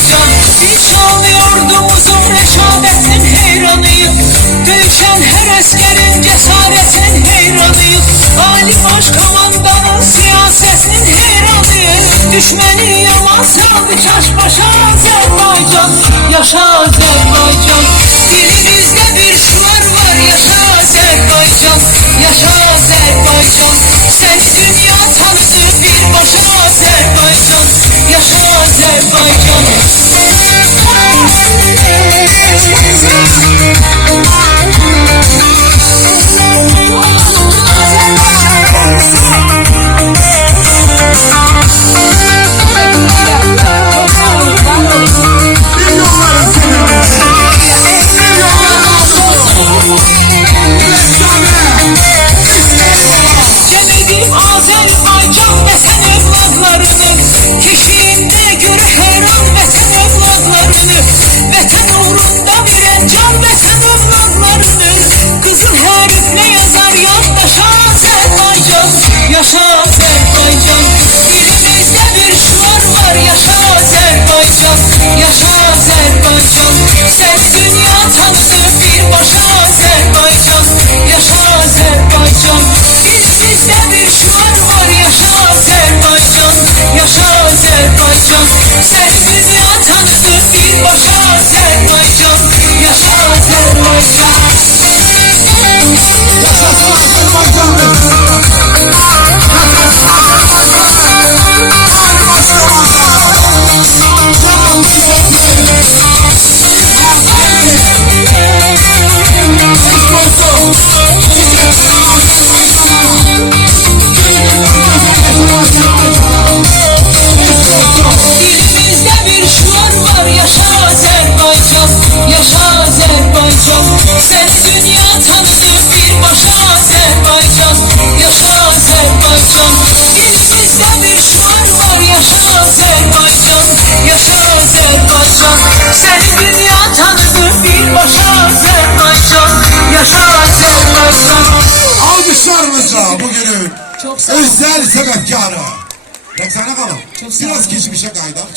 Azerbaycan. Biz çalıyordumuzun reşadetin heyranıyım. Dövüşen her askerin cesaretin heyranıyım. Ali Başkomandanın siyasetinin heyranıyım. Düşmeni yaman saldı çaş başa Azerbaycan. Yaşa Azerbaycan. Dilimizde bir şuar var. Yaşa Azerbaycan. Yaşa Azerbaycan. Seni dünya tanıdı bir başa Azerbaycan. Yaşa Azerbaycan. Azerbaycan vətən evladlarını, keşiyində görə heyran vətən evladlarını, vətən uğrunda verən can vətən evladlarını, qızıl hərflə yazar yaddaşa Azərbaycan. Yaşa Azərbaycan. Dilimizdə bir şuar var. Yaşa Azərbaycan. Yaşa Azərbaycan. Səni dünya tanıdı birbaşa Azərbaycan. Yaşa Azərbaycan. Dilimizdə bir şuar var. Yaşa Azerbaycan, yaşa Azerbaycan. Seni dünya tanıdı birbaşa Azerbaycan. Yaşa Azerbaycan. Seni dünya tanıdı birbaşa Azerbaycan. Yaşa Azerbaycan. Dilimizde bir şuar var. Yaşa Azerbaycan. Yaşa Azerbaycan. Seni dünya tanıdı birbaşa Azerbaycan. Yaşa Azerbaycan. Alkışlarımızla bugünün özel sebepkarı. Reksana kalın. Biraz geçmişe kaydak.